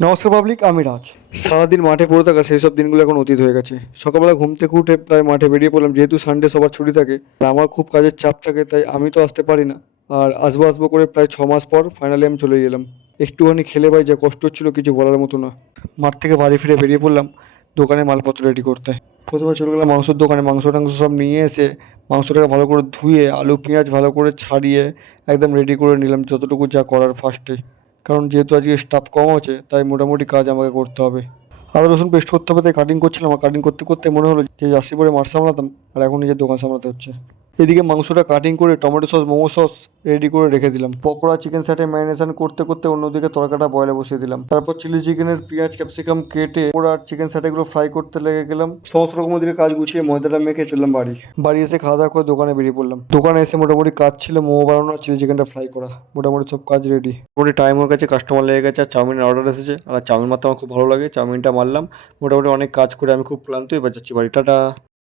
নমস্কার পাবলিক, আমি রাজ। সারাদিন মাঠে পড়ে থাকা সেই সব দিনগুলো এখন অতীত হয়ে গেছে। সকালবেলা ঘুম থেকে উঠে প্রায় মাঠে বেরিয়ে পড়লাম, যেহেতু সানডে সবার ছুটি থাকে। আর আমার খুব কাজের চাপ থাকে, তাই আমি তো আসতে পারি না। আর আসবো আসবো করে প্রায় 6 মাস পর ফাইনালি আমি চলে গেলাম। একটুখানি খেলে ভাই যা কষ্ট হচ্ছিলো কিছু বলার মতো না। মাঠ থেকে বাড়ি ফিরে বেরিয়ে পড়লাম দোকানে মালপত্র রেডি করতে। প্রথমে চলে গেলাম মাংসের দোকানে, মাংস টাংস সব নিয়ে এসে মাংসটাকে ভালো করে ধুয়ে আলু পেঁয়াজ ভালো করে ছাড়িয়ে একদম রেডি করে নিলাম যতটুকু যা করার ফার্স্টে। কারণ যেহেতু আজকে স্টাফ কম আছে, তাই মোটামুটি কাজ আমাকে করতে হবে। আদা রসুন পেস্ট করতে হবে, তাই কাটিং করছিলাম। আর কাটিং করতে করতে মনে হলো যে জার্সি পরে মাঠ সামলাতাম আর এখন নিজের দোকান সামলাতে হচ্ছে। এদিকে মাংসটা কাটিং করে tomato sauce momo sauce ready করে রেখে দিলাম। পকোড়া চিকেন সাথে ম্যারিনেশন করতে করতে অন্যদিকে তরকাটা বয়লে বসিয়ে দিলাম। তারপর চিলি চিকেনের পেঁয়াজ ক্যাপসিকাম কেটে পকোড়া আর চিকেন সাথেগুলো ফ্রাই করতে লেগে গেলাম। সমস্ত রকম ওদিকে কাজ গুছিয়ে ময়দাটা মেখে চললাম বাড়ি এসে খাওয়া দাওয়া করে দোকানে বেরিয়ে পড়লাম। দোকানে এসে মোটামুটি কাজ ছিল মোমো বানানো আর চিলি চিকেনটা ফ্রাই করা। মোটামুটি সব কাজ রেডি। মোটামুটি টাইম হয়ে গেছে, কাস্টমার লেগে গেছে আর চাউমিনের অর্ডার এসেছে। আর চাউমিন মারতে আমার খুব ভালো লাগে, চাউমিনটা মারলাম। মোটামুটি অনেক কাজ করে আমি খুব ক্লান্ত, এবার যাচ্ছি বাড়ি। টাটা।